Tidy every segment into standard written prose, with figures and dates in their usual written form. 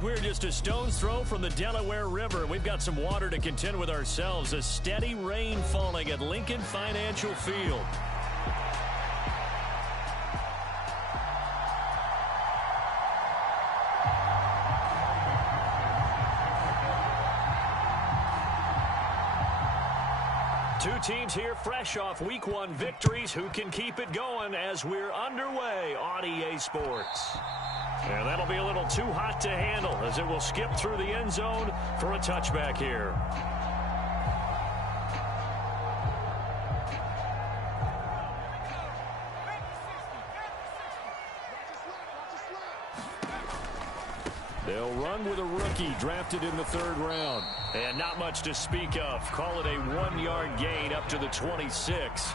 We're just a stone's throw from the Delaware River. We've got some water to contend with ourselves. A steady rain falling at Lincoln Financial Field. Two teams here fresh off Week 1 victories. Who can keep it going as we're underway on EA Sports? And that'll be a little too hot to handle as it will skip through the end zone for a touchback here. They'll run with a rookie drafted in the 3rd round. And not much to speak of. Call it a 1-yard gain up to the 26.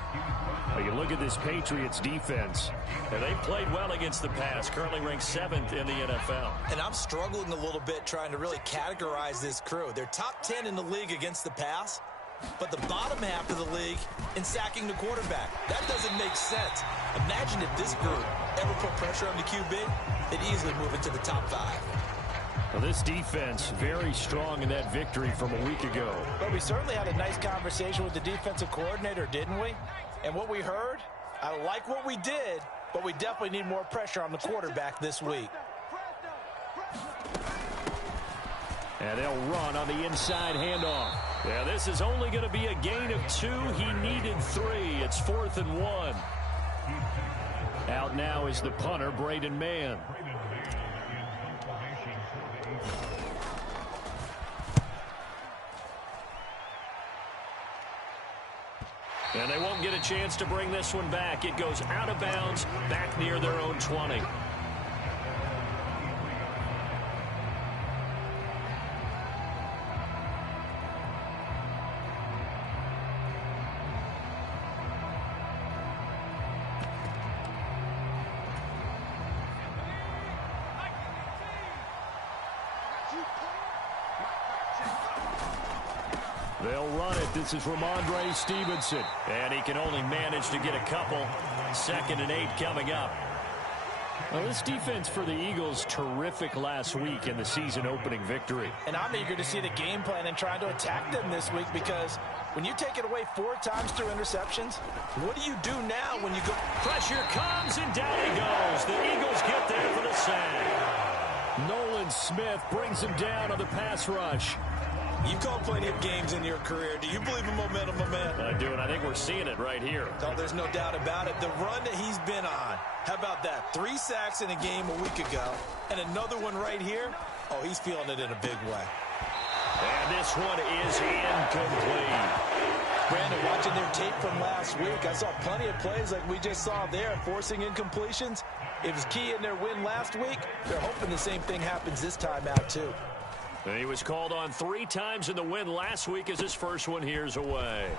Well, you look at this Patriots defense, and they've played well against the pass, currently ranked 7th in the NFL. And I'm struggling a little bit trying to really categorize this crew. They're top 10 in the league against the pass, but the bottom half of the league in sacking the quarterback. That doesn't make sense. Imagine if this group ever put pressure on the QB, they'd easily move into the top 5. Well, this defense very strong in that victory from a week ago. But we certainly had a nice conversation with the defensive coordinator, didn't we? And what we heard, I like what we did, but we definitely need more pressure on the quarterback this week. And they'll run on the inside handoff. Yeah, this is only going to be a gain of 2. He needed 3. It's 4th and 1. Out now is the punter, Braden Mann. And they won't get a chance to bring this one back. It goes out of bounds, back near their own 20. They'll run it. This is Ramondre Stevenson. And he can only manage to get a couple. 2nd and 8 coming up. Well, this defense for the Eagles, terrific last week in the season-opening victory. And I'm eager to see the game plan and trying to attack them this week, because when you take it away 4 times through interceptions, what do you do now when you go? Pressure comes, and down he goes. The Eagles get there for the sack. Nolan Smith brings him down on the pass rush. You've called plenty of games in your career. Do you believe in momentum, my man? I do, and I think we're seeing it right here. Oh, there's no doubt about it. The run that he's been on. How about that? 3 sacks in a game a week ago, and another one right here. Oh, he's feeling it in a big way. And this one is incomplete. Brandon, watching their tape from last week, I saw plenty of plays like we just saw there, forcing incompletions. It was key in their win last week. They're hoping the same thing happens this time out, too. And he was called on 3 times in the win last week as his first one here's away.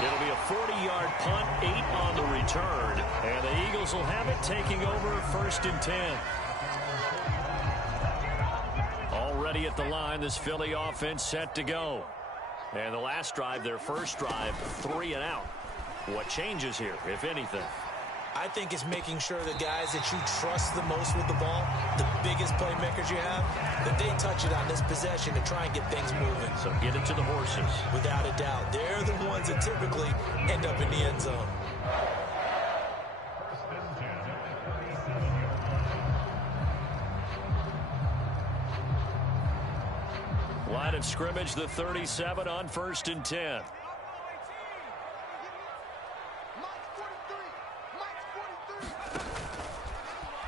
It'll be a 40-yard punt, 8 on the return. And the Eagles will have it, taking over 1st and 10. Already at the line, this Philly offense set to go. And the last drive, their first drive, 3 and out. What changes here, if anything? I think it's making sure the guys that you trust the most with the ball, the biggest playmakers you have, that they touch it on this possession to try and get things moving. So get it to the horses. Without a doubt. They're the ones that typically end up in the end zone. Line of scrimmage, the 37 on 1st and 10.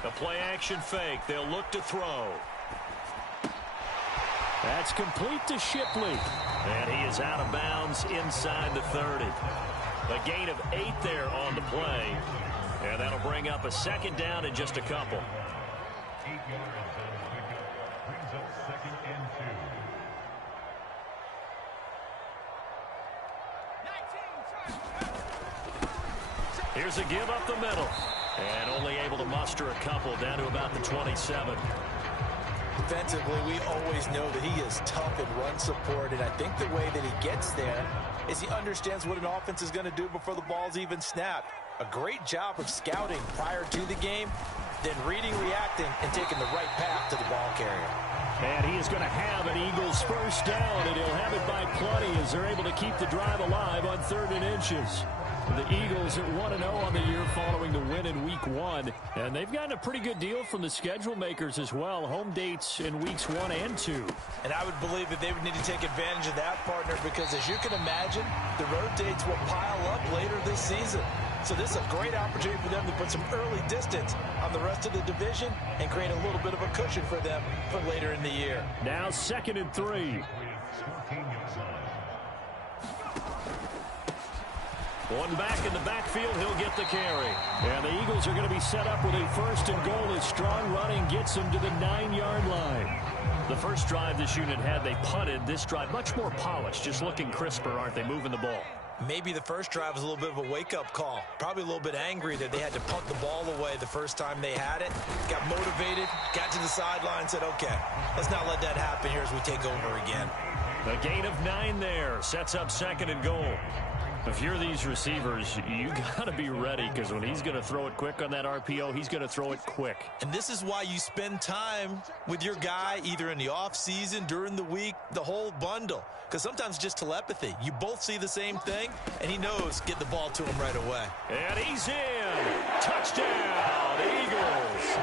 A play-action fake. They'll look to throw. That's complete to Shipley. And he is out of bounds inside the 30. A gain of 8 there on the play. And that'll bring up a 2nd down in just a couple. 8 yards on the pickup. Brings up 2nd and 2. Here's a give up the middle. And only able to muster a couple down to about the 27. Defensively, we always know that he is tough in run support, and I think the way that he gets there is he understands what an offense is going to do before the ball's even snapped. A great job of scouting prior to the game, then reading, reacting, and taking the right path to the ball carrier. And he is going to have an Eagles first down, and he'll have it by plenty as they're able to keep the drive alive on 3rd and inches. The Eagles are 1-0 on the year following the win in Week 1. And they've gotten a pretty good deal from the schedule makers as well. Home dates in Weeks 1 and 2. And I would believe that they would need to take advantage of that, partner, because as you can imagine, the road dates will pile up later this season. So this is a great opportunity for them to put some early distance on the rest of the division and create a little bit of a cushion for them for later in the year. Now 2nd and 3. One back in the backfield, he'll get the carry. And the Eagles are going to be set up with a 1st and goal as strong running gets them to the 9-yard line. The first drive this unit had, they punted. This drive, much more polished, just looking crisper, aren't they, moving the ball? Maybe the first drive was a little bit of a wake-up call. Probably a little bit angry that they had to punt the ball away the first time they had it. Got motivated, got to the sideline, said, okay, let's not let that happen here as we take over again. A gain of 9 there, sets up 2nd and goal. If you're these receivers, you got to be ready, because when he's going to throw it quick on that RPO, he's going to throw it quick. And this is why you spend time with your guy either in the offseason, during the week, the whole bundle. Because sometimes just telepathy. You both see the same thing, and he knows get the ball to him right away. And he's in. Touchdown, Eagles.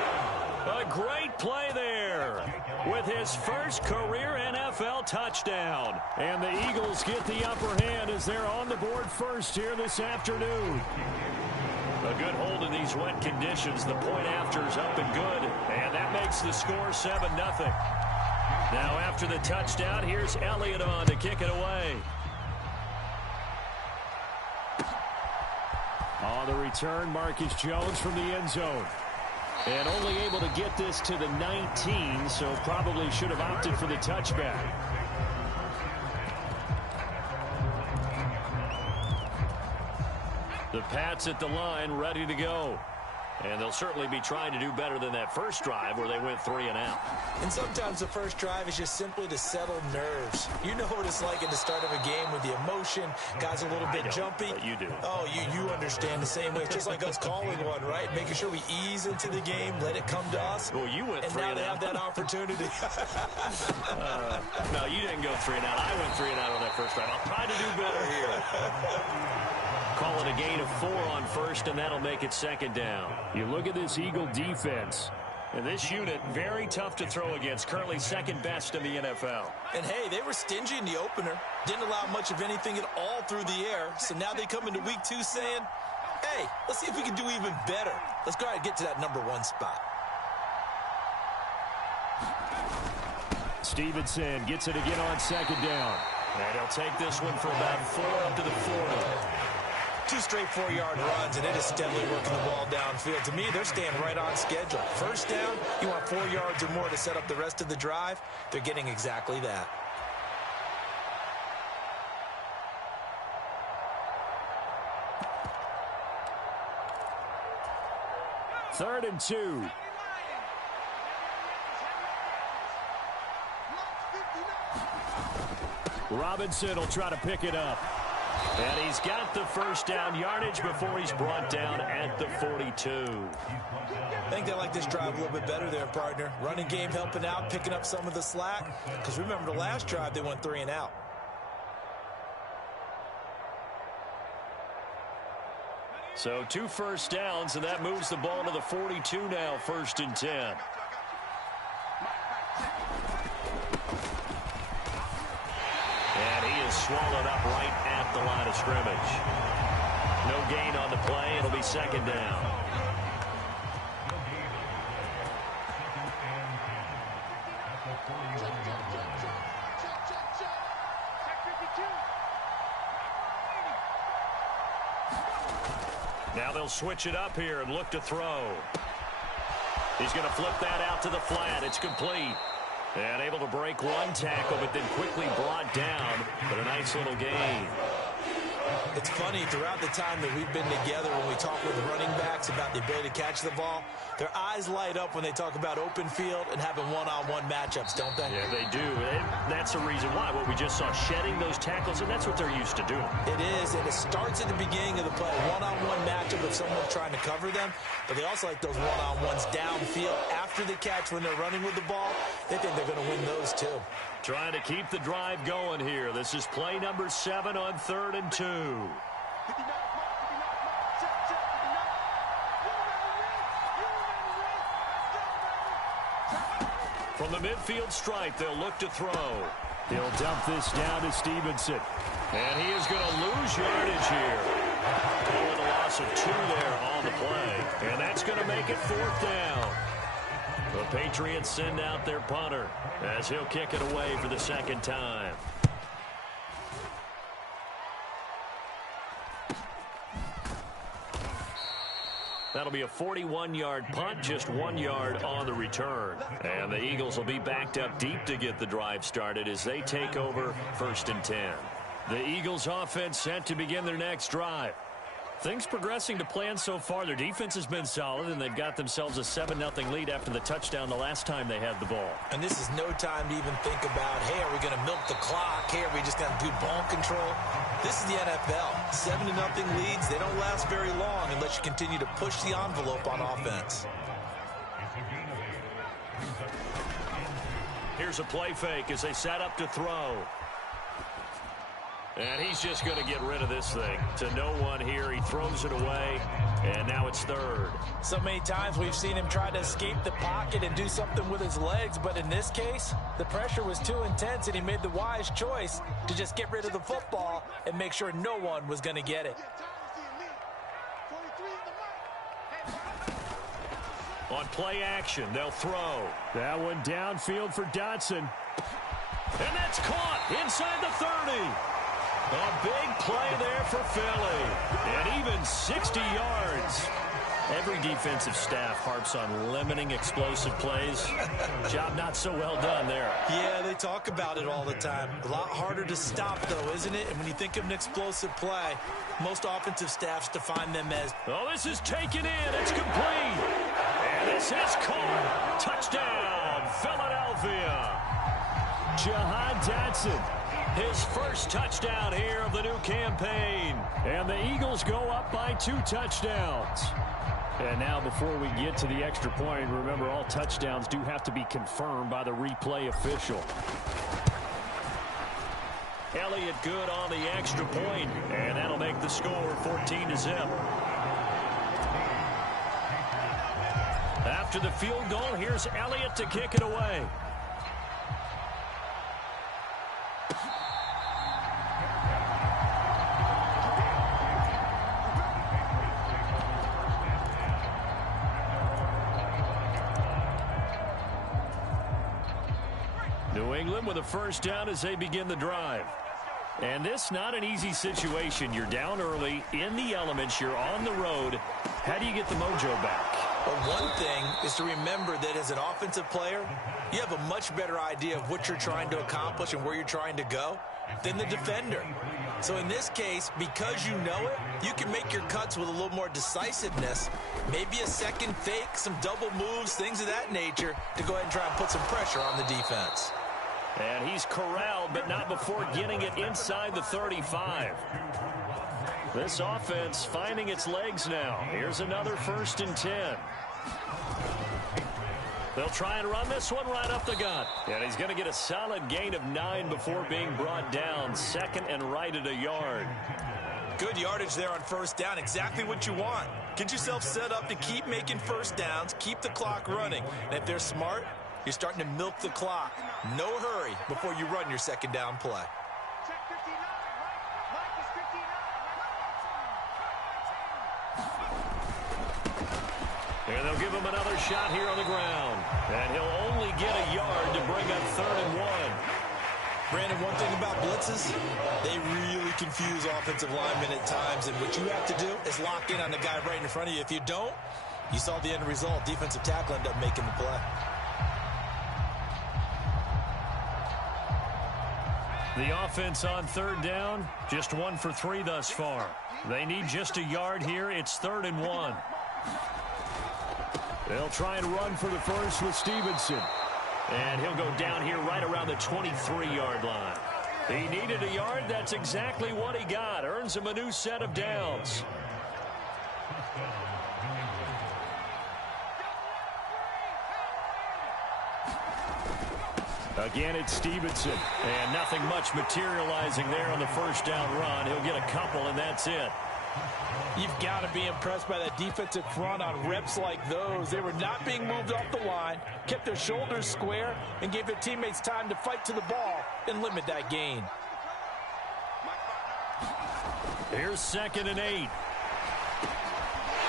A great play there with his first career NFL touchdown. And the Eagles get the upper hand as they're on the board first here this afternoon. A good hold in these wet conditions. The point after is up and good. And that makes the score 7-0. Now after the touchdown, here's Elliott on to kick it away. On the return, Marcus Jones from the end zone. And only able to get this to the 19, so probably should have opted for the touchback. The Pats at the line, ready to go. And they'll certainly be trying to do better than that first drive where they went 3 and out. And sometimes the first drive is just simply to settle nerves. You know what it's like at the start of a game with the emotion. Guys a little bit jumpy. But you do. Oh, you understand the same way. It's just like us calling one, right? Making sure we ease into the game, let it come to us. Well, you went 3 and out. And now they have that opportunity. No, you didn't go 3 and out. I went 3 and out on that first drive. I'll try to do better here. Call it a gain of 4 on first, and that'll make it 2nd down. You look at this Eagle defense, and this unit, very tough to throw against, currently 2nd best in the NFL. And, hey, they were stingy in the opener, didn't allow much of anything at all through the air, so now they come into Week 2 saying, hey, let's see if we can do even better. Let's go ahead and get to that number 1 spot. Stevenson gets it again on 2nd down. And he'll take this one for about 4 up to the 40. 2 straight 4-yard runs, and it is steadily working the ball downfield. To me, they're staying right on schedule. First down, you want 4 yards or more to set up the rest of the drive. They're getting exactly that. Third and 2. Robinson will try to pick it up. And he's got the first down yardage before he's brought down at the 42. I think they like this drive a little bit better there, partner. Running game helping out, picking up some of the slack. Because remember, the last drive, they went 3 and out. So 2 first downs, and that moves the ball to the 42 now, 1st and 10. And he is swallowed up right at the line of scrimmage. No gain on the play. It'll be 2nd down. Now they'll switch it up here and look to throw. He's going to flip that out to the flat. It's complete. And able to break one tackle, but then quickly brought down. But a nice little gain. It's funny, throughout the time that we've been together, when we talk with running backs about the ability to catch the ball, their eyes light up when they talk about open field and having one-on-one matchups, don't they? Yeah, they do. And that's the reason why. What we just saw, shedding those tackles, and that's what they're used to doing. It is, and it starts at the beginning of the play. One-on-one matchup with someone trying to cover them, but they also like those one-on-ones downfield after the catch when they're running with the ball. They think they're going to win those too. Trying to keep the drive going here. This is play number 7 on 3rd and 2. From the midfield stripe, they'll look to throw. He'll dump this down to Stevenson. And he is going to lose yardage here. Calling a loss of 2 there on the play. And that's going to make it 4th down. The Patriots send out their punter as he'll kick it away for the 2nd time. That'll be a 41-yard punt, just 1 yard on the return. And the Eagles will be backed up deep to get the drive started as they take over 1st and 10. The Eagles offense set to begin their next drive. Things progressing to plan so far. Their defense has been solid, and they've got themselves a 7-0 lead after the touchdown the last time they had the ball. And this is no time to even think about, hey, are we going to milk the clock? Hey, are we just going to do ball control? This is the NFL. 7-0 leads, they don't last very long unless you continue to push the envelope on offense. Here's a play fake as they set up to throw. And he's just going to get rid of this thing. To no one here. He throws it away, and now it's 3rd. So many times we've seen him try to escape the pocket and do something with his legs, but in this case, the pressure was too intense, and he made the wise choice to just get rid of the football and make sure no one was going to get it. On play action, they'll throw. That one downfield for Dotson. And that's caught inside the 30. A big play there for Philly. And even 60 yards. Every defensive staff harps on limiting explosive plays. Job not so well done there. Yeah, they talk about it all the time. A lot harder to stop, though, isn't it? And when you think of an explosive play, most offensive staffs define them as... Oh, this is taken in. It's complete. And this is caught. Touchdown, Philadelphia. Jahan Dotson. His first touchdown here of the new campaign. And the Eagles go up by 2 touchdowns. And now before we get to the extra point, remember all touchdowns do have to be confirmed by the replay official. Elliott good on the extra point, and that'll make the score 14-0. After the field goal, here's Elliott to kick it away. New England with a first down as they begin the drive. And this not an easy situation. You're down early, in the elements, you're on the road. How do you get the mojo back? Well, one thing is to remember that as an offensive player, you have a much better idea of what you're trying to accomplish and where you're trying to go than the defender. So in this case, because you know it, you can make your cuts with a little more decisiveness, maybe a second fake, some double moves, things of that nature, to go ahead and try and put some pressure on the defense. And he's corralled, but not before getting it inside the 35. This offense finding its legs now. Here's another 1st and 10. They'll try and run this one right up the gut. And he's going to get a solid gain of 9 before being brought down. 2nd and right at a yard. Good yardage there on 1st down. Exactly what you want. Get yourself set up to keep making 1st downs, keep the clock running. And if they're smart, you're starting to milk the clock. No hurry before you run your 2nd down play. And they'll give him another shot here on the ground. And he'll only get a yard to bring up 3rd and 1. Brandon, one thing about blitzes, they really confuse offensive linemen at times. And what you have to do is lock in on the guy right in front of you. If you don't, you saw the end result. Defensive tackle ended up making the play. The offense on third down, just 1 for 3 thus far. They need just a yard here. It's 3rd and 1. They'll try and run for the first with Stevenson. And he'll go down here right around the 23-yard line. He needed a yard. That's exactly what he got. Earns him a new set of downs. Again, it's Stevenson. And nothing much materializing there on the first down run. He'll get a couple, and that's it. You've got to be impressed by that defensive front on reps like those. They were not being moved off the line, kept their shoulders square, and gave their teammates time to fight to the ball and limit that gain. Here's 2nd and 8.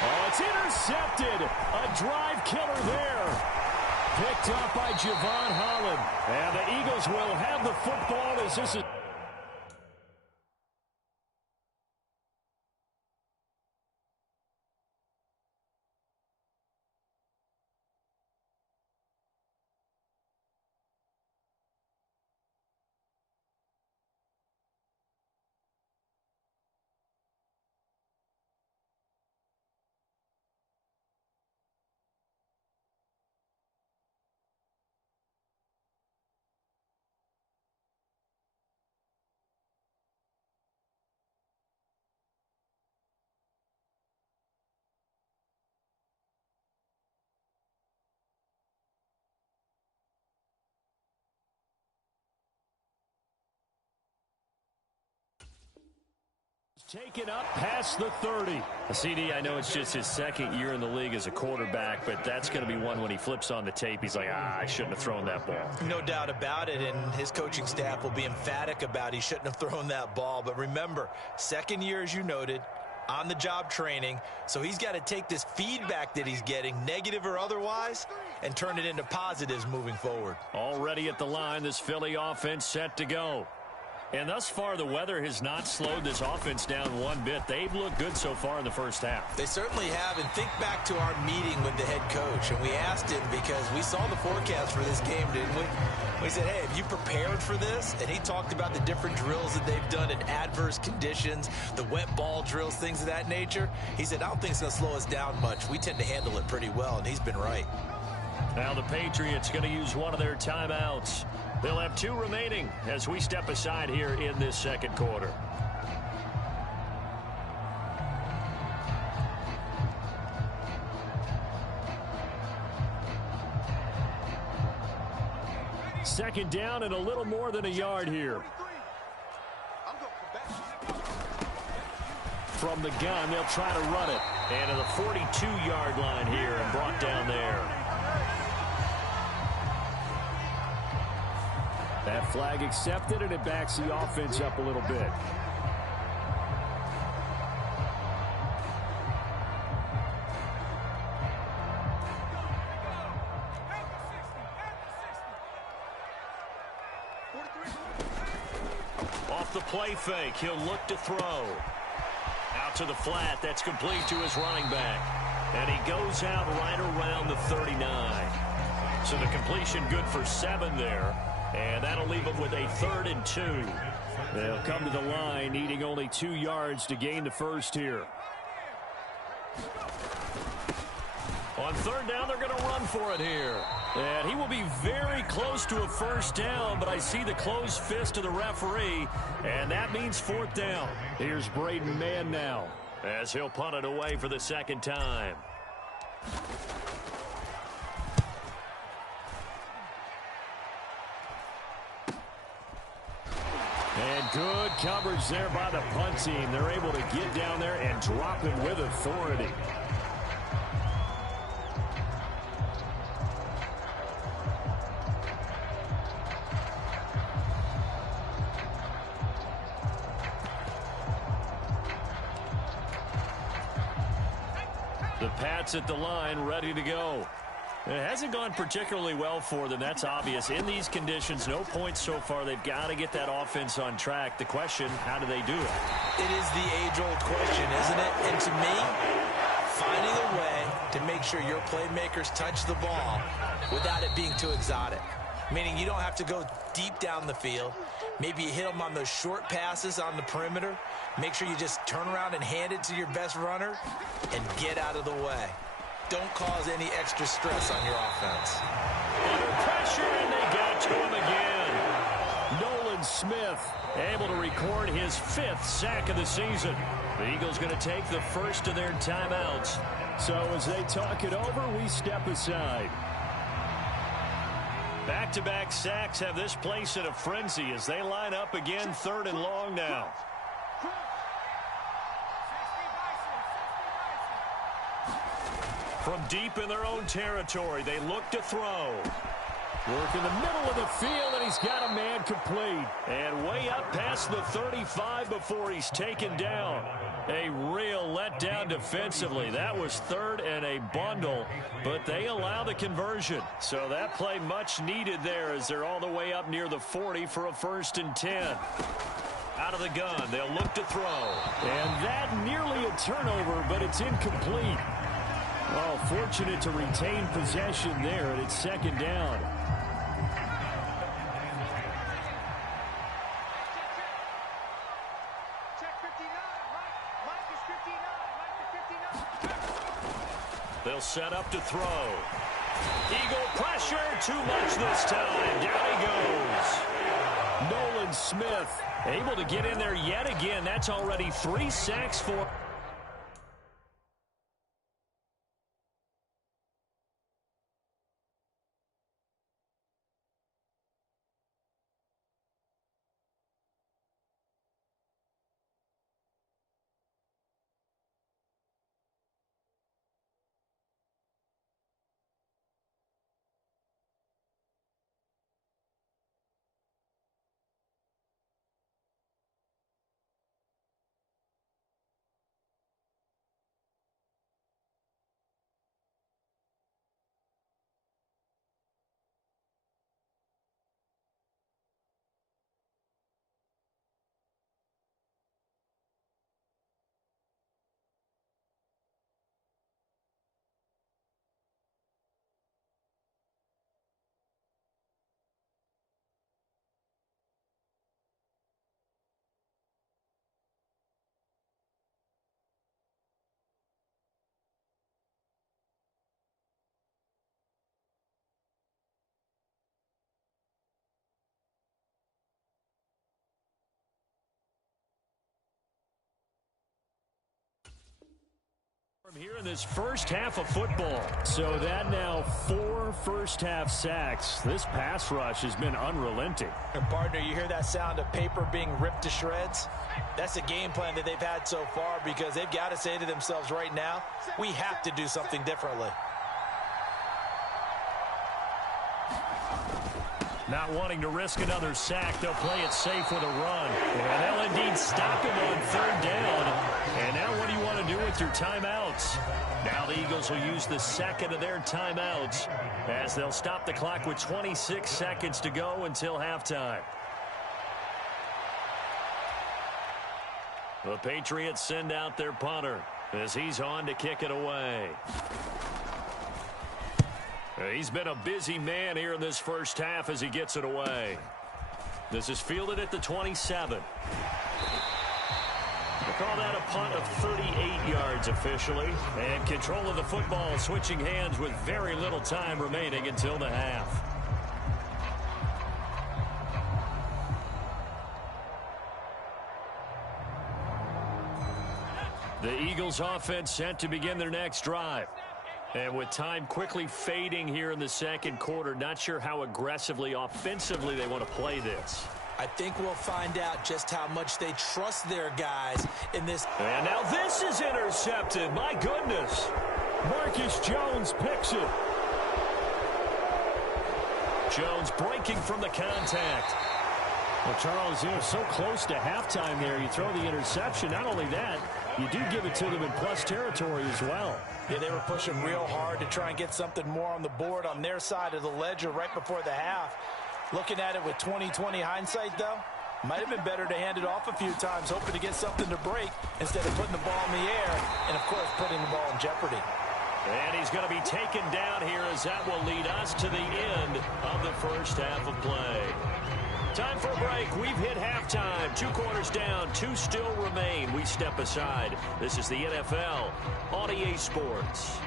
Oh, it's intercepted. A drive killer there. Picked up by Javon Holland. And the Eagles will have the football as this is... Taken up past the 30. CD, I know it's just his 2nd year in the league as a quarterback, but that's going to be one when he flips on the tape. He's like, I shouldn't have thrown that ball. No doubt about it, and his coaching staff will be emphatic about he shouldn't have thrown that ball. But remember, 2nd year, as you noted, on-the-job training, so he's got to take this feedback that he's getting, negative or otherwise, and turn it into positives moving forward. Already at the line, this Philly offense set to go. And thus far, the weather has not slowed this offense down one bit. They've looked good so far in the first half. They certainly have. And think back to our meeting with the head coach. And we asked him because we saw the forecast for this game, didn't we? We said, hey, have you prepared for this? And he talked about the different drills that they've done in adverse conditions, the wet ball drills, things of that nature. He said, I don't think it's going to slow us down much. We tend to handle it pretty well, and he's been right. Now the Patriots going to use one of their timeouts. They'll have 2 remaining as we step aside here in this 2nd quarter. Second down and a little more than a yard here. From the gun, they'll try to run it. And to the 42-yard line here and brought down there. That flag accepted, and it backs the offense up a little bit. Off the play fake, he'll look to throw. Out to the flat, that's complete to his running back. And he goes out right around the 39. So the completion good for 7 there. And that'll leave them with a 3rd and 2. They'll come to the line, needing only 2 yards to gain the first here. On 3rd down, they're going to run for it here. And he will be very close to a first down, but I see the closed fist of the referee, and that means 4th down. Here's Braden Mann now, as he'll punt it away for the 2nd time. And good coverage there by the punt team. They're able to get down there and drop him with authority. The Pats at the line, ready to go. It hasn't gone particularly well for them. That's obvious. In these conditions, no points so far. They've got to get that offense on track. The question, how do they do it? It is the age-old question, isn't it? And to me, finding a way to make sure your playmakers touch the ball without it being too exotic. meaning you don't have to go deep down the field. Maybe you hit them on those short passes on the perimeter. Make sure you just turn around and hand it to your best runner and get out of the way. Don't cause any extra stress on your offense. Under pressure, and they got to him again. Nolan Smith able to record his 5th sack of the season. The Eagles going to take the first of their timeouts. So as they talk it over, we step aside. Back-to-back sacks have this place in a frenzy as they line up again, 3rd and long now. From deep in their own territory, they look to throw. Work in the middle of the field, and he's got a man complete. And way up past the 35 before he's taken down. A real letdown defensively. That was 3rd and a bundle, but they allow the conversion. So that play much needed there as they're all the way up near the 40 for a 1st and 10. Out of the gun, they'll look to throw. And that nearly a turnover, but it's incomplete. Well, fortunate to retain possession there, and it's 2nd down. They'll set up to throw. Eagle pressure, too much this time. Down he goes. Nolan Smith able to get in there yet again. That's already 3 sacks for... Here in this first half of football. So that now 4 first-half sacks. This pass rush has been unrelenting. And partner, you hear that sound of paper being ripped to shreds? That's a game plan that they've had so far because they've got to say to themselves right now, we have to do something differently. Not wanting to risk another sack, they'll play it safe with a run. And they'll indeed stop him on 3rd down. And now what do you want to do with your timeouts? Now the Eagles will use the 2nd of their timeouts as they'll stop the clock with 26 seconds to go until halftime. The Patriots send out their punter as he's on to kick it away. He's been a busy man here in this first half as he gets it away. This is fielded at the 27. We'll call that a punt of 38 yards officially. And control of the football switching hands with very little time remaining until the half. The Eagles offense set to begin their next drive. And with time quickly fading here in the 2nd quarter, not sure how aggressively, offensively they want to play this. I think we'll find out just how much they trust their guys in this. And now this is intercepted. My goodness. Marcus Jones picks it. Jones breaking from the contact. Well, Charles, you know, so close to halftime there. You throw the interception. Not only that, you do give it to them in plus territory as well. Yeah, they were pushing real hard to try and get something more on the board on their side of the ledger right before the half. Looking at it with 20/20 hindsight, though, might have been better to hand it off a few times, hoping to get something to break instead of putting the ball in the air and, of course, putting the ball in jeopardy. And he's going to be taken down here as that will lead us to the end of the first half of play. Time for a break. We've hit halftime. 2 quarters down, 2 still remain. We step aside. This is the NFL on EA Sports.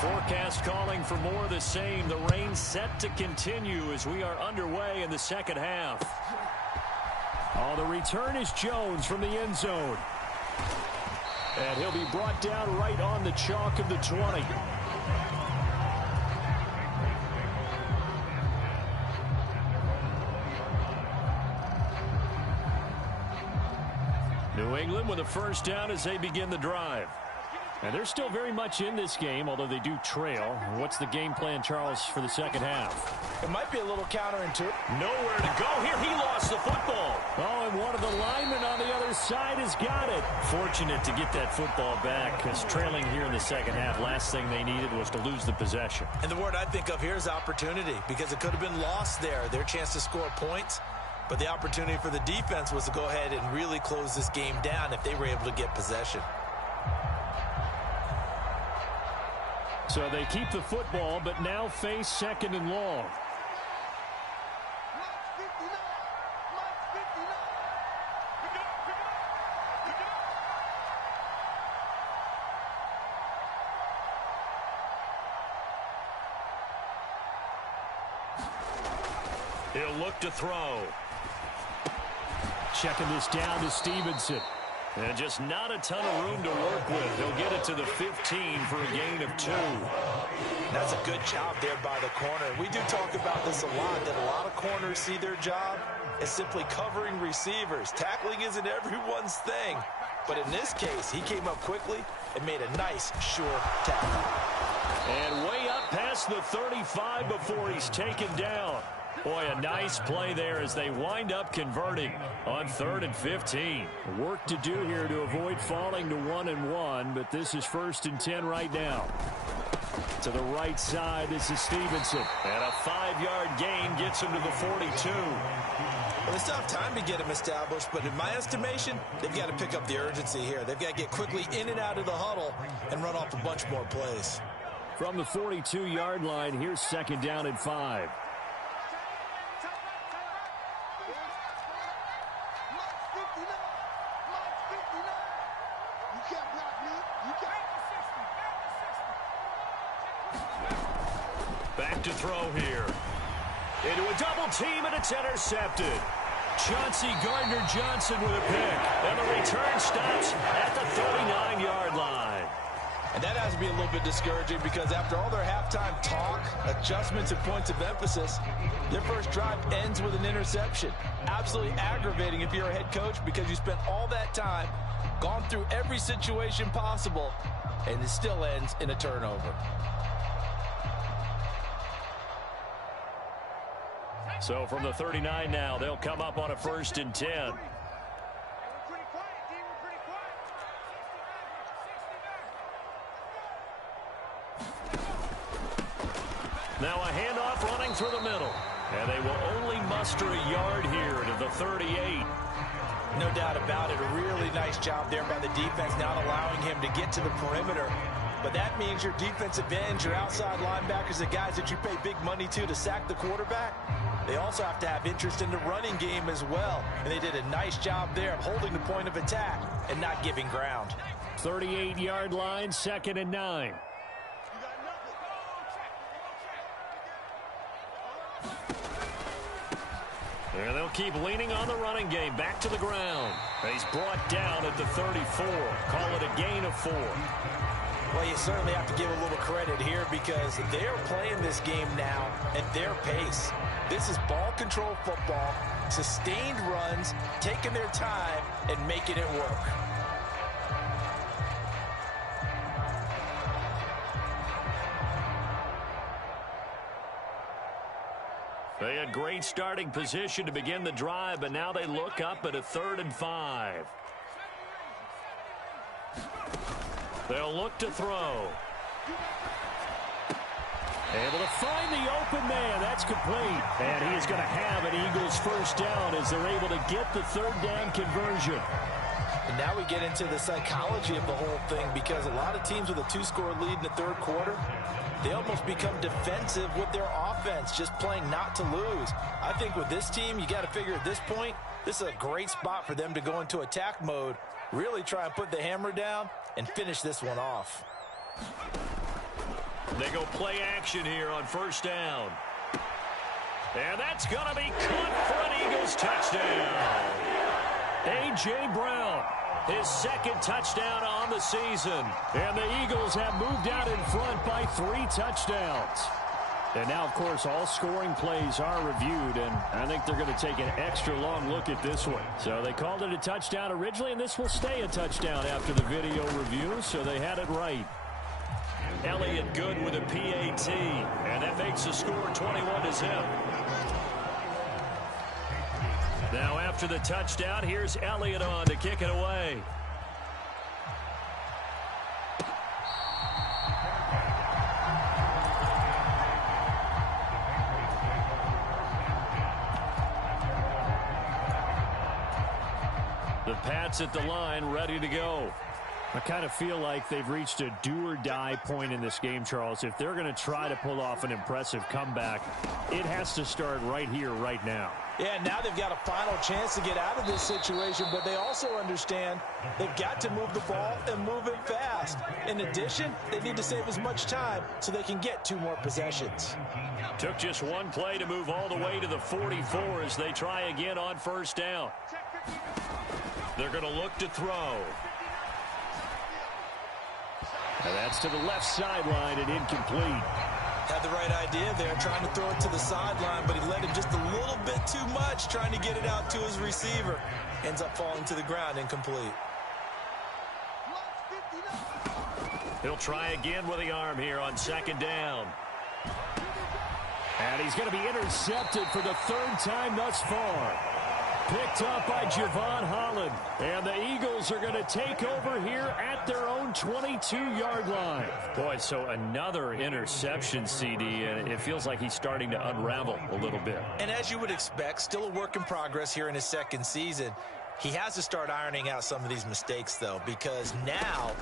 Forecast calling for more of the same. The rain set to continue as we are underway in the second half. Oh, the return is Jones from the end zone. And he'll be brought down right on the chalk of the 20. New England with a first down as they begin the drive. And they're still very much in this game, although they do trail. What's the game plan, Charles, for the second half? It might be a little counterintuitive. Nowhere to go here. He lost the football. Oh, and one of the linemen on the other side has got it. Fortunate to get that football back, because trailing here in the second half, last thing they needed was to lose the possession. And the word I think of here is opportunity, because it could have been lost there. Their chance to score points. But the opportunity for the defense was to go ahead and really close this game down if they were able to get possession. So they keep the football, but now face second and long. He'll look to throw. Checking this down to Stevenson. And just not a ton of room to work with. He'll get it to the 15 for a gain of 2. That's a good job there by the corner. We do talk about this a lot, that a lot of corners see their job as simply covering receivers. Tackling isn't everyone's thing. But in this case, he came up quickly and made a nice, sure tackle. And way up past the 35 before he's taken down. Boy, a nice play there as they wind up converting on 3rd and 15. Work to do here to avoid falling to 1-1, but this is 1st and 10 right now. To the right side, this is Stevenson. And a 5-yard gain gets him to the 42. Well, they still have time to get him established, but in my estimation, they've got to pick up the urgency here. They've got to get quickly in and out of the huddle and run off a bunch more plays. From the 42-yard line, here's 2nd down and 5. Back to throw here. Into a double team, and it's intercepted. Chauncey Gardner-Johnson with a pick. And the return stops at the 39-yard line. And that has to be a little bit discouraging because after all their halftime talk, adjustments, and points of emphasis, their first drive ends with an interception. Absolutely aggravating if you're a head coach because you spent all that time, gone through every situation possible, and it still ends in a turnover. So from the 39 now, they'll come up on a 1st and 10. Now a handoff running through the middle. And they will only muster a yard here to the 38. No doubt about it. A really nice job there by the defense, not allowing him to get to the perimeter. But that means your defensive ends, your outside linebackers, the guys that you pay big money to sack the quarterback, they also have to have interest in the running game as well. And they did a nice job there of holding the point of attack and not giving ground. 38-yard line, 2nd and 9. And they'll keep leaning on the running game. Back to the ground. He's brought down at the 34. Call it a gain of 4. Well, you certainly have to give a little credit here because they're playing this game now at their pace. This is ball control football, sustained runs, taking their time, and making it work. They had great starting position to begin the drive, but now they look up at a 3rd and 5. They'll look to throw. Able to find the open man. That's complete. And he is going to have an Eagles first down as they're able to get the third down conversion. And now we get into the psychology of the whole thing, because a lot of teams with a 2-score lead in the third quarter, they almost become defensive with their offense, just playing not to lose. I think with this team, you got to figure at this point, this is a great spot for them to go into attack mode, really try and put the hammer down and finish this one off. They go play action here on first down. And that's going to be caught for an Eagles touchdown. A.J. Brown, his second touchdown on the season. And the Eagles have moved out in front by 3 touchdowns. And now, of course, all scoring plays are reviewed, and I think they're going to take an extra long look at this one. So they called it a touchdown originally, and this will stay a touchdown after the video review, so they had it right. Elliott good with a PAT, and that makes the score 21-0. Now after the touchdown, here's Elliott on to kick it away. The Pats at the line, ready to go. I kind of feel like they've reached a do-or-die point in this game, Charles. If they're going to try to pull off an impressive comeback, it has to start right here, right now. Yeah, now they've got a final chance to get out of this situation, but they also understand they've got to move the ball and move it fast. In addition, they need to save as much time so they can get 2 more possessions. Took just one play to move all the way to the 44 as they try again on first down. They're going to look to throw. And that's to the left sideline and incomplete. Had the right idea there, trying to throw it to the sideline, but he let him just a little bit too much, trying to get it out to his receiver. Ends up falling to the ground, incomplete. He'll try again with the arm here on second down. And he's going to be intercepted for the 3rd time thus far. Picked up by Javon Holland. And the Eagles are going to take over here at their own 22-yard line. Boy, so another interception, CD, and it feels like he's starting to unravel a little bit. And as you would expect, still a work in progress here in his 2nd season. He has to start ironing out some of these mistakes, though, because now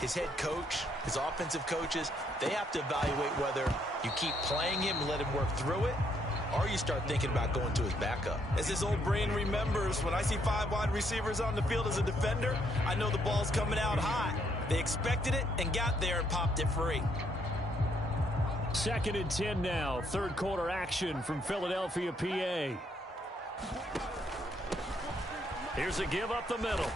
his head coach, his offensive coaches, they have to evaluate whether you keep playing him and let him work through it, or you start thinking about going to his backup. As his old brain remembers, when I see 5 wide receivers on the field as a defender, I know the ball's coming out hot. They expected it and got there and popped it free. 2nd and 10 now. 3rd quarter action from Philadelphia, PA. Here's a give up the middle.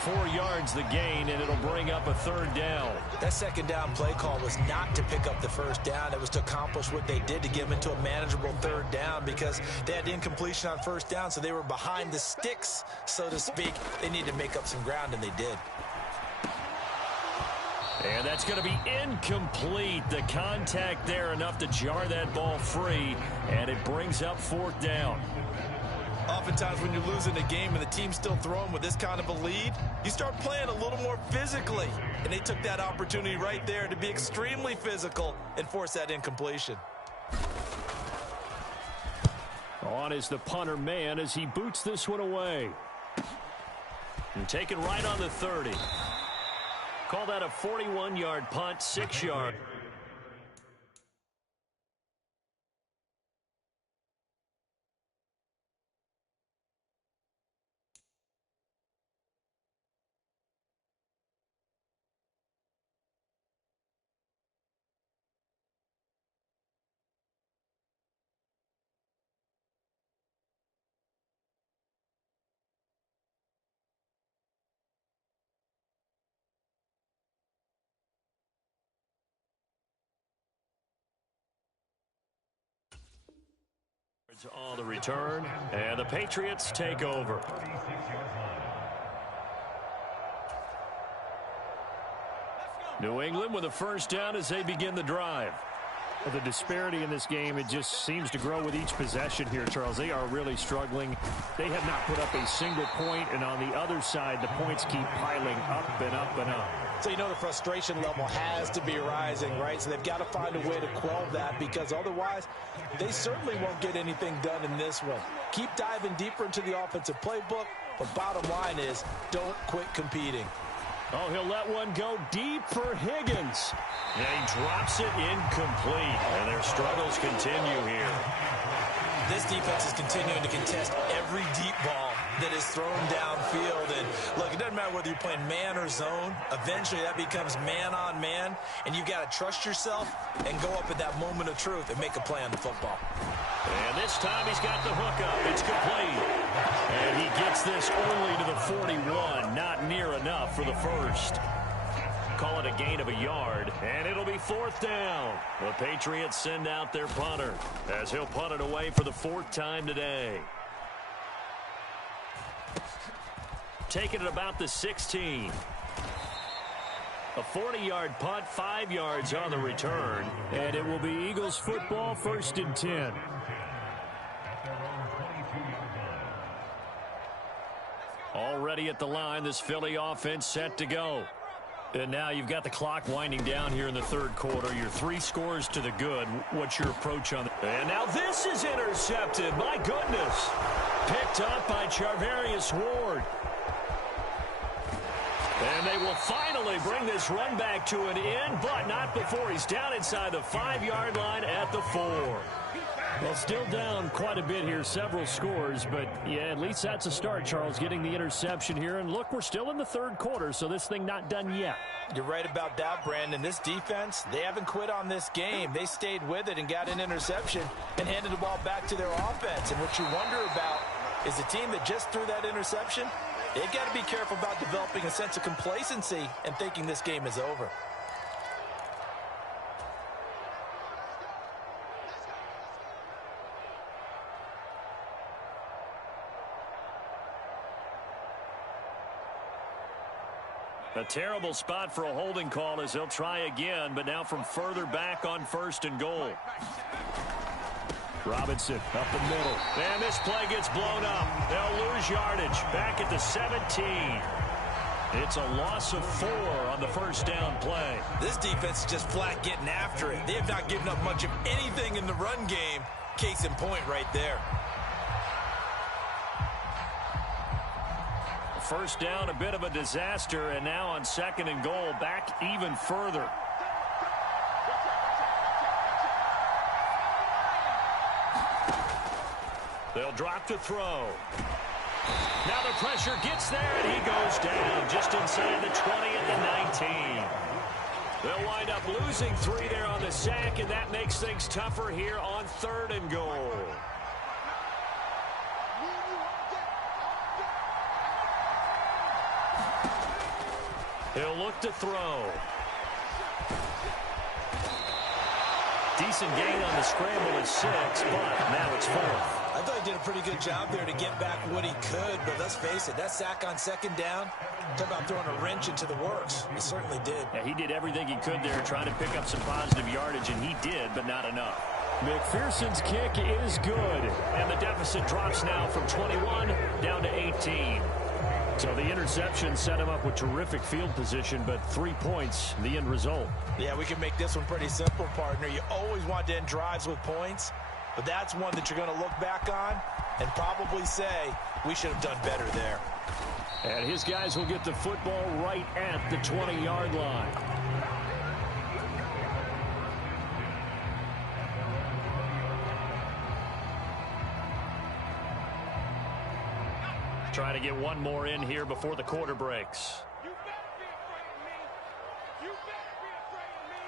4 yards the gain, and it'll bring up a 3rd down. That 2nd down play call was not to pick up the 1st down. It was to accomplish what they did, to get them into a manageable 3rd down, because they had incompletion on 1st down, so they were behind the sticks, so to speak. They needed to make up some ground, and they did. And that's going to be incomplete. The contact there enough to jar that ball free, and it brings up 4th down. Oftentimes when you're losing a game and the team's still throwing with this kind of a lead, you start playing a little more physically. And they took that opportunity right there to be extremely physical and force that incompletion. On is the punter man as he boots this one away. And taken right on the 30. Call that a 41-yard punt, 6-yard. On the return, and the Patriots take over. New England with a 1st down as they begin the drive. Well, the disparity in this game, it just seems to grow with each possession here, Charles. They are really struggling. They have not put up a single point, and on the other side, the points keep piling up and up and up. So you know the frustration level has to be rising, right? So they've got to find a way to quell that, because otherwise they certainly won't get anything done in this one. Keep diving deeper into the offensive playbook, but bottom line is don't quit competing. Oh, he'll let one go deep for Higgins. Yeah, he drops it incomplete, and their struggles continue here. This defense is continuing to contest every deep ball that is thrown downfield. And look, it doesn't matter whether you're playing man or zone. Eventually that becomes man on man, and you got to trust yourself and go up at that moment of truth and make a play on the football. And this time he's got the hook up. It's complete. And he gets this only to the 41. Not near enough for the first. Call it a gain of a yard, and it'll be 4th down. The Patriots send out their punter as he'll punt it away for the 4th time today. Taking it about the 16. A 40-yard punt, 5 yards on the return, and it will be Eagles football, 1st and 10. Already at the line, this Philly offense set to go. And now you've got the clock winding down here in the 3rd quarter. You're 3 scores to the good. What's your approach on it? And now this is intercepted. My goodness. Picked up by Charvarius Ward. And they will finally bring this run back to an end, but not before he's down inside the 5-yard line at the 4. Well, still down quite a bit here, several scores, but yeah, at least that's a start, Charles, getting the interception here. And look, we're still in the 3rd quarter, so this thing not done yet. You're right about that, Brandon. This defense, they haven't quit on this game. They stayed with it and got an interception and handed the ball back to their offense. And what you wonder about is the team that just threw that interception, they've got to be careful about developing a sense of complacency and thinking this game is over. A terrible spot for a holding call as they'll try again, but now from further back on 1st and goal. Robinson up the middle. And this play gets blown up. They'll lose yardage. Back at the 17. It's a loss of 4 on the 1st down play. This defense is just flat getting after it. They have not given up much of anything in the run game. Case in point right there. 1st down, a bit of a disaster, and now on 2nd and goal, back even further. They'll drop to throw. Now the pressure gets there, and he goes down just inside the 20 at the 19. They'll wind up losing 3 there on the sack, and that makes things tougher here on 3rd and goal. He'll look to throw. Decent gain on the scramble at 6, but now it's 4th. I thought he did a pretty good job there to get back what he could, but let's face it, that sack on 2nd down, talk about throwing a wrench into the works. He certainly did. Yeah, he did everything he could there trying to pick up some positive yardage, and he did, but not enough. McPherson's kick is good, and the deficit drops now from 21 down to 18. So the interception set him up with terrific field position, but 3 points, the end result. Yeah, we can make this one pretty simple, partner. You always want to end drives with points, but that's one that you're going to look back on and probably say, we should have done better there. And his guys will get the football right at the 20-yard line. Try to get one more in here before the quarter breaks. You better be afraid of me. You better be afraid of me.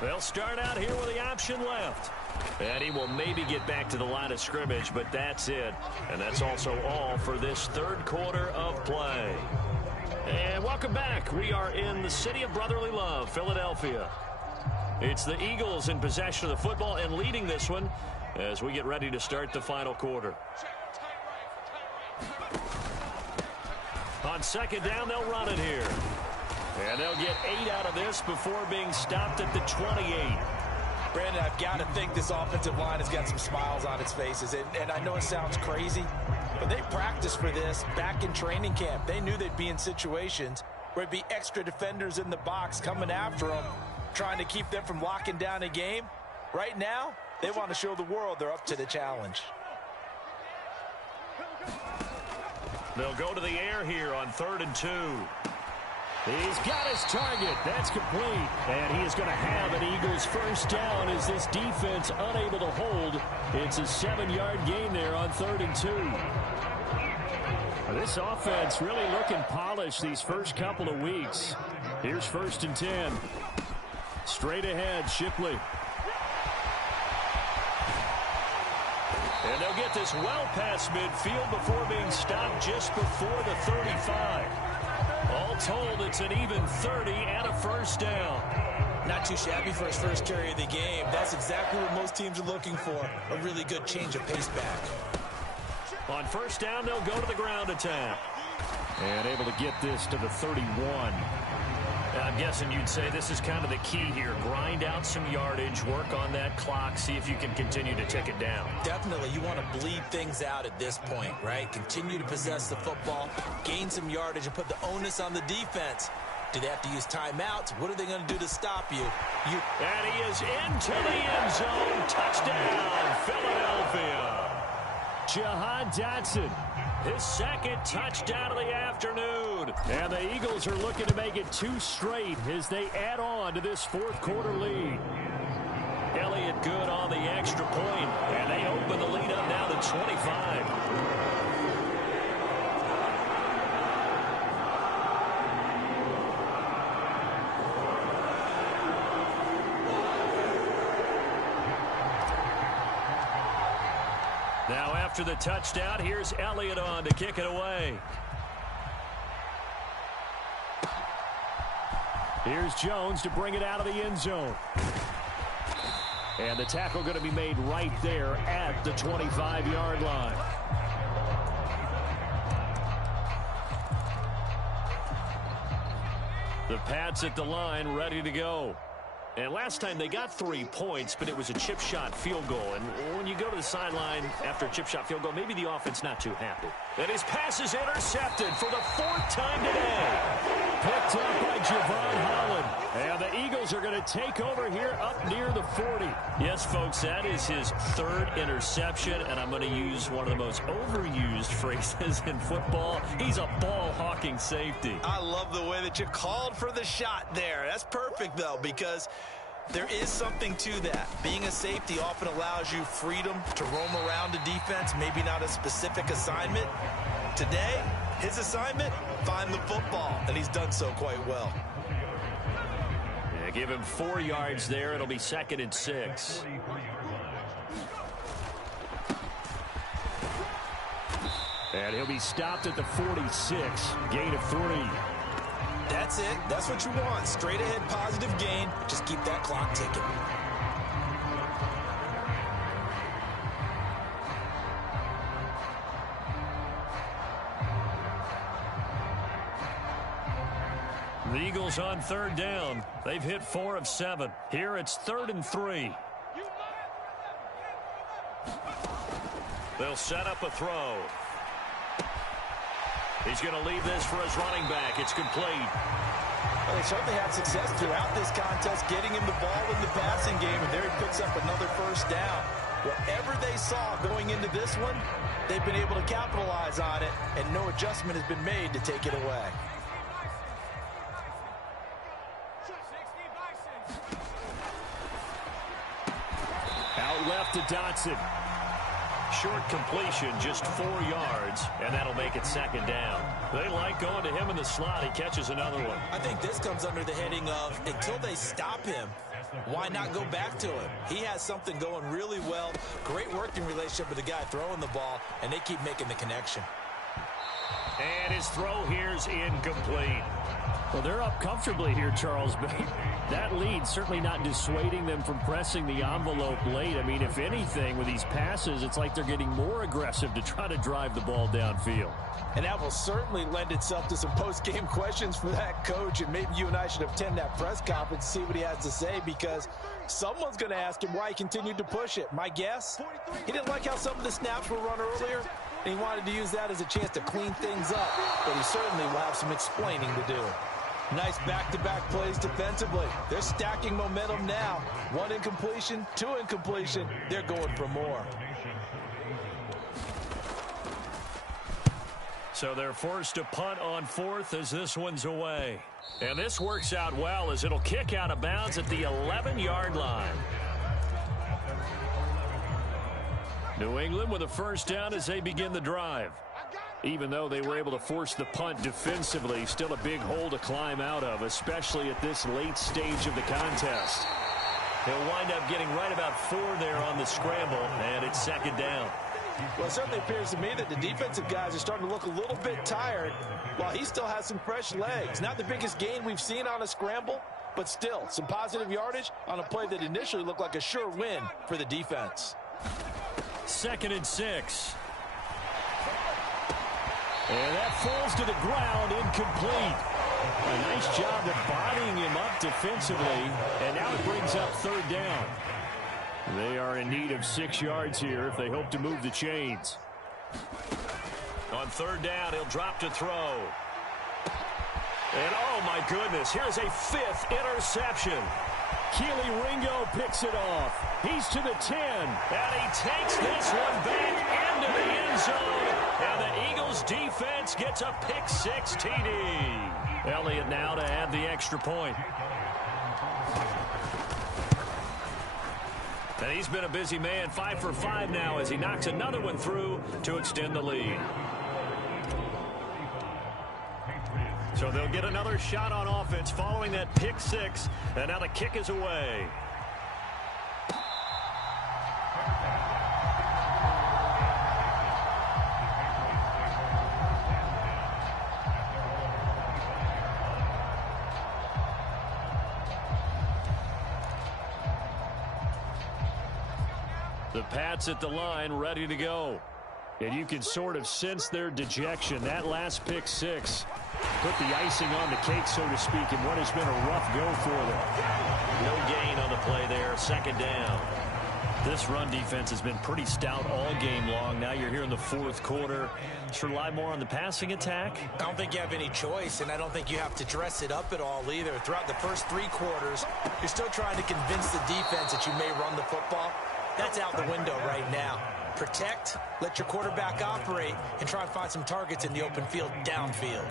Kill. They'll start out here with the option left. And he will maybe get back to the line of scrimmage, but that's it. And that's also all for this 3rd quarter of play. And welcome back. We are in the city of brotherly love, Philadelphia. It's the Eagles in possession of the football and leading this one as we get ready to start the final quarter. On 2nd down, they'll run it here. And they'll get 8 out of this before being stopped at the 28. Brandon, I've got to think this offensive line has got some smiles on its faces. And I know it sounds crazy, but they practiced for this back in training camp. They knew they'd be in situations where there'd be extra defenders in the box coming after them, trying to keep them from locking down a game. Right now, they want to show the world they're up to the challenge. They'll go to the air here on 3rd and 2. He's got his target. That's complete. And he is going to have an Eagles first down as this defense unable to hold. It's a 7-yard gain there on 3rd and 2. This offense really looking polished these first couple of weeks. Here's 1st and 10. Straight ahead, Shipley. And they'll get this well past midfield before being stopped just before the 35. All told, it's an even 30 and a first down. Not too shabby for his first carry of the game. That's exactly what most teams are looking for, a really good change of pace back. On first down, they'll go to the ground attack. And able to get this to the 31. I'm guessing you'd say this is kind of the key here. Grind out some yardage, work on that clock, see if you can continue to tick it down. Definitely. You want to bleed things out at this point, right? Continue to possess the football, gain some yardage, and put the onus on the defense. Do they have to use timeouts? What are they going to do to stop you? And he is into the end zone. Touchdown, Philadelphia. Jahan Dotson, his second touchdown of the afternoon. And the Eagles are looking to make it 2 straight as they add on to this 4th quarter lead. Elliott good on the extra point, and they open the lead up now to 25. Now after the touchdown, here's Elliott on to kick it away. Here's Jones to bring it out of the end zone. And the tackle going to be made right there at the 25-yard line. The Pats at the line ready to go. And last time they got 3 points, but it was a chip shot field goal. And when you go to the sideline after a chip shot field goal, maybe the offense not too happy. And his pass is intercepted for the 4th time today. Picked up by Javon Holland. And the Eagles are going to take over here up near the 40. Yes, folks, that is his 3rd interception. And I'm going to use one of the most overused phrases in football. He's a ball-hawking safety. I love the way that you called for the shot there. That's perfect, though, because there is something to that. Being a safety often allows you freedom to roam around a defense, maybe not a specific assignment. Today, his assignment, find the football, and he's done so quite well. Yeah, give him 4 yards there. It'll be 2nd and 6. And he'll be stopped at the 46. Gain of 3. That's it. That's what you want. Straight ahead positive gain. Just keep that clock ticking. The Eagles on 3rd down. They've hit 4 of 7. Here it's 3rd and 3. They'll set up a throw. He's going to leave this for his running back. It's complete. Well, they certainly had success throughout this contest, getting him the ball in the passing game, and there he picks up another first down. Whatever they saw going into this one, they've been able to capitalize on it, and no adjustment has been made to take it away. Out left to Dotson. Short completion, just 4 yards, and that'll make it 2nd down. They like going to him in the slot. He catches another one. I think this comes under the heading of, until they stop him, why not go back to him? He has something going really well. Great working relationship with the guy throwing the ball, and they keep making the connection. And his throw here's incomplete. Well, they're up comfortably here, Charles Bay. That lead certainly not dissuading them from pressing the envelope late. I mean, if anything, with these passes, it's like they're getting more aggressive to try to drive the ball downfield. And that will certainly lend itself to some post-game questions for that coach. And maybe you and I should attend that press conference and see what he has to say, because someone's going to ask him why he continued to push it. My guess, he didn't like how some of the snaps were run earlier, and he wanted to use that as a chance to clean things up. But he certainly will have some explaining to do. Nice back-to-back plays defensively. They're stacking momentum now. 1 incompletion, 2 incompletion. They're going for more. So they're forced to punt on 4th as this one's away. And this works out well as it'll kick out of bounds at the 11-yard line. New England with a first down as they begin the drive. Even though they were able to force the punt defensively, still a big hole to climb out of, especially at this late stage of the contest. He'll wind up getting right about 4 there on the scramble, and it's 2nd down. Well, it certainly appears to me that the defensive guys are starting to look a little bit tired, while he still has some fresh legs. Not the biggest gain we've seen on a scramble, but still some positive yardage on a play that initially looked like a sure win for the defense. 2nd and 6. And that falls to the ground, incomplete. A nice job of bodying him up defensively, and now it brings up 3rd down. They are in need of 6 yards here if they hope to move the chains. On 3rd down, he'll drop to throw. And oh my goodness, here's a 5th interception. Keely Ringo picks it off. He's to the 10, and he takes this one back into the end zone, and the Eagles defense gets a pick-6 TD. Elliott now to add the extra point. And he's been a busy man, 5 for 5 now as he knocks another one through to extend the lead. So they'll get another shot on offense following that pick-6, and now the kick is away. The Pats at the line, ready to go. And you can sort of sense their dejection. That last pick-6 put the icing on the cake, so to speak, in what has been a rough go for them. No gain on the play there, 2nd down. This run defense has been pretty stout all game long. Now you're here in the 4th quarter. Should rely more on the passing attack? I don't think you have any choice, and I don't think you have to dress it up at all either. Throughout the first 3 quarters, you're still trying to convince the defense that you may run the football. That's out the window right now. Protect, let your quarterback operate, and try and find some targets in the open field downfield.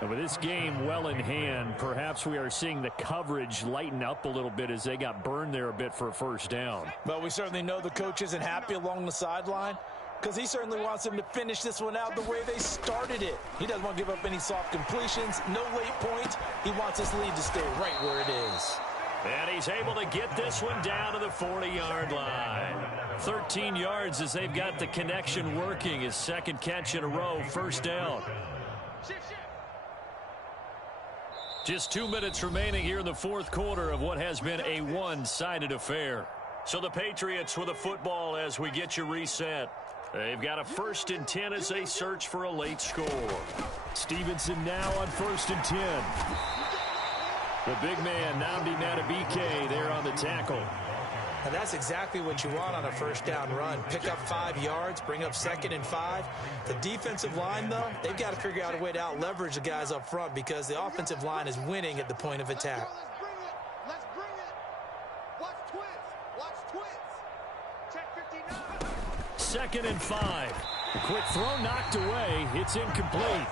And with this game well in hand, perhaps we are seeing the coverage lighten up a little bit as they got burned there a bit for a first down. But we certainly know the coach isn't happy along the sideline, because he certainly wants them to finish this one out the way they started it. He doesn't want to give up any soft completions, no late points. He wants his lead to stay right where it is. And he's able to get this one down to the 40-yard line. 13 yards as they've got the connection working. His 2nd catch in a row, 1st down. Just 2 minutes remaining here in the 4th quarter of what has been a one-sided affair. So the Patriots with a football as we get you reset. They've got a 1st and 10 as they search for a late score. Stevenson now on 1st and 10. The big man, Nnamdi Madubuike, there on the tackle. And that's exactly what you want on a 1st down run. Pick up 5 yards, bring up 2nd and 5. The defensive line, though, they've got to figure out a way to out-leverage the guys up front because the offensive line is winning at the point of attack. Let's bring it. Watch twins. Watch twins. Check 59. 2nd and 5. A quick throw knocked away. It's incomplete.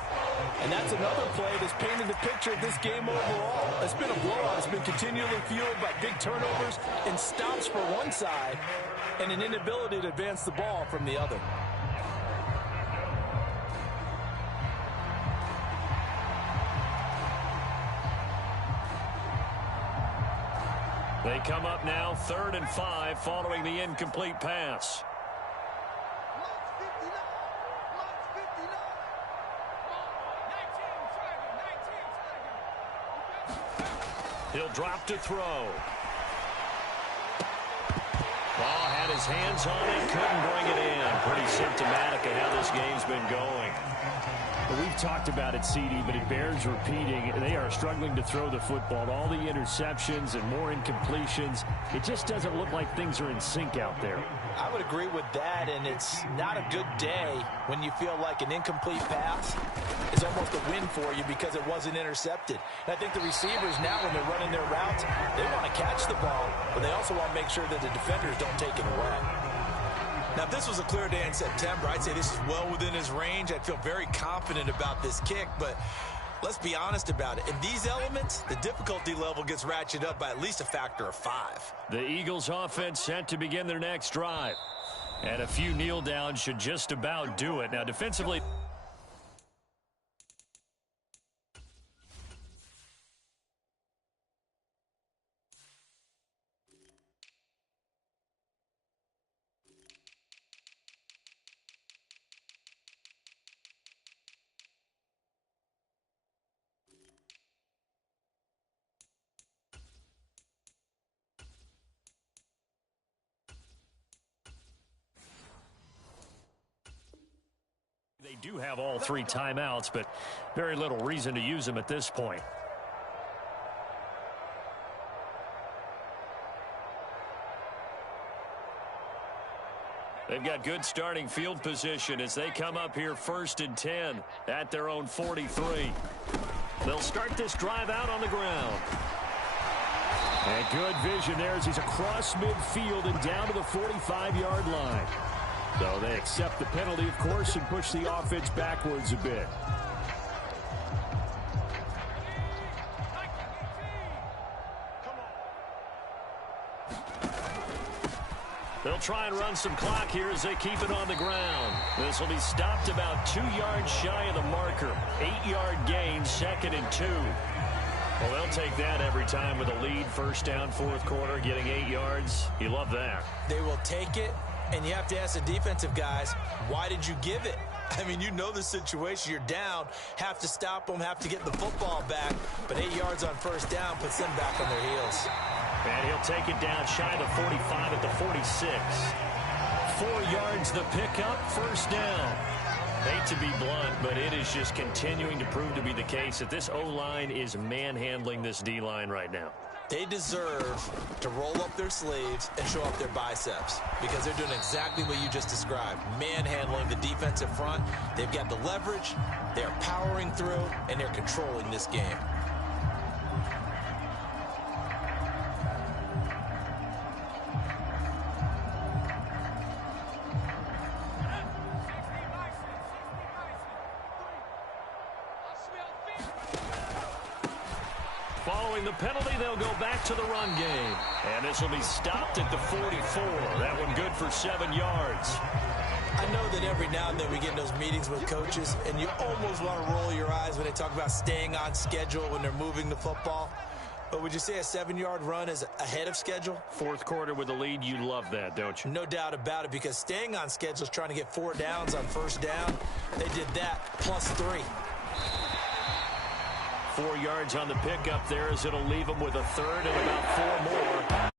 And that's another play that's painted the picture of this game overall. It's been a blowout. It's been continually fueled by big turnovers and stops for one side and an inability to advance the ball from the other. They come up now 3rd and 5 following the incomplete pass. He'll drop to throw. Ball had his hands on it, couldn't bring it in. Pretty symptomatic of how this game's been going. Well, we've talked about it, CD, but it bears repeating. They are struggling to throw the football. All the interceptions and more incompletions. It just doesn't look like things are in sync out there. I would agree with that, and it's not a good day when you feel like an incomplete pass is almost a win for you because it wasn't intercepted. And I think the receivers now, when they're running their routes, they want to catch the ball, but they also want to make sure that the defenders don't take it away. Now, if this was a clear day in September, I'd say this is well within his range. I'd feel very confident about this kick, but let's be honest about it. In these elements, the difficulty level gets ratcheted up by at least a factor of 5. The Eagles offense set to begin their next drive. And a few kneel downs should just about do it. Now, defensively, they do have all 3 timeouts, but very little reason to use them at this point. They've got good starting field position as they come up here 1st and 10 at their own 43. They'll start this drive out on the ground. And good vision there as he's across midfield and down to the 45-yard line. So they accept the penalty, of course, and push the offense backwards a bit. They'll try and run some clock here as they keep it on the ground. This will be stopped about 2 yards shy of the marker. 8-yard gain, 2nd and 2. Well, they'll take that every time with a lead. 1st down, 4th quarter, getting 8 yards. You love that. They will take it. And you have to ask the defensive guys, why did you give it? I mean, you know the situation. You're down, have to stop them, have to get the football back. But 8 yards on 1st down puts them back on their heels. And he'll take it down shy of the 45 at the 46. 4 yards the pickup, 1st down. Hate to be blunt, but it is just continuing to prove to be the case that this O-line is manhandling this D-line right now. They deserve to roll up their sleeves and show up their biceps because they're doing exactly what you just described, manhandling the defensive front. They've got the leverage, they're powering through, and they're controlling this game. Following the penalty, they'll go back to the run game. And this will be stopped at the 44. That one good for 7 yards. I know that every now and then we get in those meetings with coaches, and you almost want to roll your eyes when they talk about staying on schedule when they're moving the football. But would you say a 7-yard run is ahead of schedule? 4th quarter with a lead, you love that, don't you? No doubt about it, because staying on schedule is trying to get 4 downs on 1st down. They did that, plus 3. 4 yards on the pickup there as it'll leave them with a 3rd and about 4 more.